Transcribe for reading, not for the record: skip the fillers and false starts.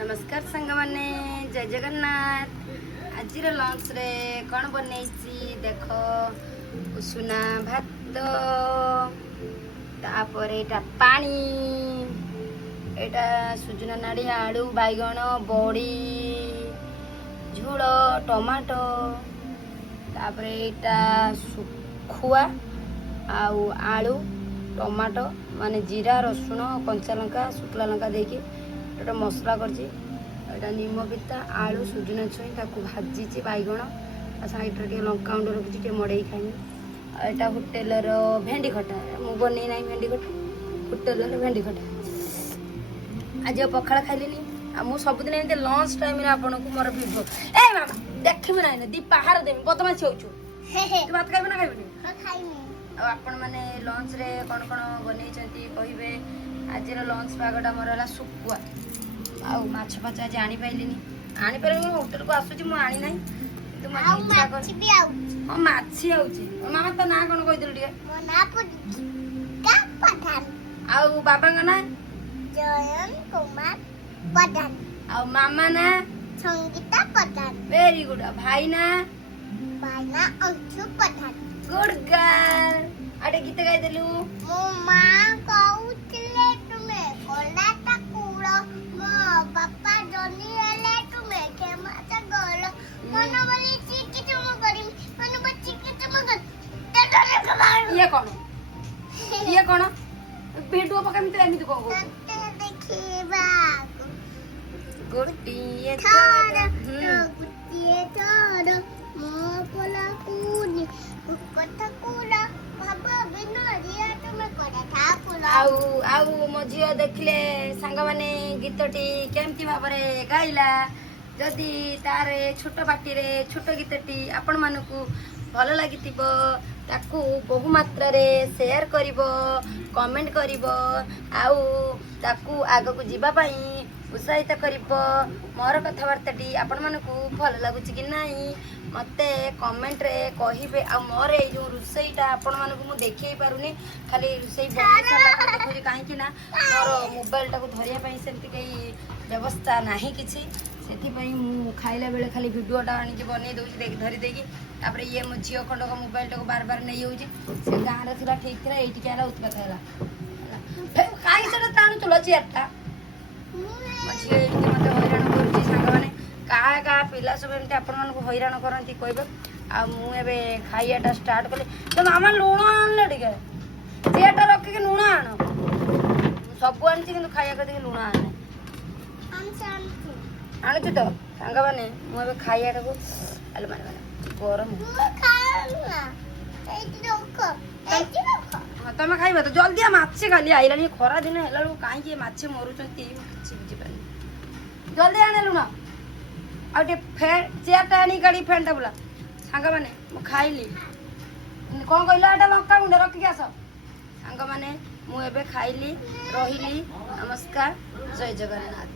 नमस्कार सांग मैंने जय जगन्नाथ आज लंच रे कौन बन देख उसुना भात तापर एटा पानी एटा सुजुना नाड़ी आलू बैगण बड़ी झोल टमाटो तापर एटा सुखुआ आउ आलू टमाटो माने जीरा रसुण कंचा लंका शुक्ला लंका देकी एटा मसला करछि एटा नीम पिता आलू सुजुना छुई ताकू भाजी बैगण साइड रे लंका गुंड रखी टे मड़ई खाइमी एटा होटेल रो भेंडी खटा मु बनै नाही भेंडी खटा होटेल रो भेंडी खटा आज पखाड़ खाइलिनी आ मु सब दिन एते लंच टाइम रे आपन को मोर वीडियो ए मामा देखिबे नाही दी पहाड़ देमी बदमाश होछु तू बात खाइबे ना खाइबे हां खाइमी आपण माने लंच रे कोन कोन बनै छथि कहिबे आज लंच पागटा मोर हला सुकुआ आउ माछ फाछ आज आनी पाइलिनी आनी पाइलिनी होटल को आसुची मु आनी नाही तू मा इच्छा कर माछ भी आउ हां माछी आउची मामा तो ना कोन कहि दिलु दिए मो ना का पठान आउ बाबा का ना जयन कुमार पठान आउ मामा ना संगीता पठान वेरी गुड भाई ना अंशु पठान गुड गर्ल आटे गीत गाई देलु मो मां कहउतिले तुमे कोलाटा कुड़ो मो पापा जनी हेले तुमे के माचा गल मन बोली चिकी तुम करी मन बच्ची के तुम कर ये कौन वीडियो पका मी तो एमिति को देखिबा गोटिए थोड़ मो कोला कुनी कथा कुला बाबा बिनरिया तुमे कोडा था कुला आउ मो झियो देखले सांग माने गीतटी केमती भाबरे गाइला जदि तारे छोट पाटी रे छोट गीतटी आपण मानकू भल लागितिबो ताकू बहु मात्रा रे शेयर करिवो कमेंट करिवो आउ ताकू आगो को जीवा पई उत्साहित करिवो मोर कथावार्ताटी आपण मानकू भल लागुची कि नाही मते कमेंट रे कहिबे आ मोर ए जो रुसईटा आपण मानकू मु देखै पारुनी खाली रुसई बनी साला देखि काहे कि ना मोर मोबाइल टाको धरिया पई सेमति कई व्यवस्था नाही किछि सेथि पई मु खाइला बेले खाली वीडियोटा आनी के बनै दउछि देख धरि देगी तापर ये मो झियो खंड को मोबाइल टाको बार बार नै होउछि से गां रे थिला ठीक थिला एठी केला उत्पात हैला फेर काहे सेटा तानु तुला चियाटा मझियो एठी मते हैरान करूछि सांग माने का पिला सब एमते आपण मन को हैरान करंती कहबे आ मु एबे खाइयाटा स्टार्ट कले तो मामा लूण आनले टिके चियाटा रखि के लूण आनो सब आनछि किंतु खाइया के लूण आने आनुछु तो सांग माने मु एबे खाइयाटा को अल माने गरम तमें खाइबा तो जल्दी माछे खाली आइलानी खरा दिन है कहीं माछे मरुचंती किछि बुझी पानी जल्दी आने लुना आउटे फैन चेयरटा आनी गाड़ी फैनटा बुला सांग माने मु खाइली कोन कहला एटा लंका गुंड रखि आस सांग माने मु एबे खाइली रहिली नमस्कार जय जगन्नाथ।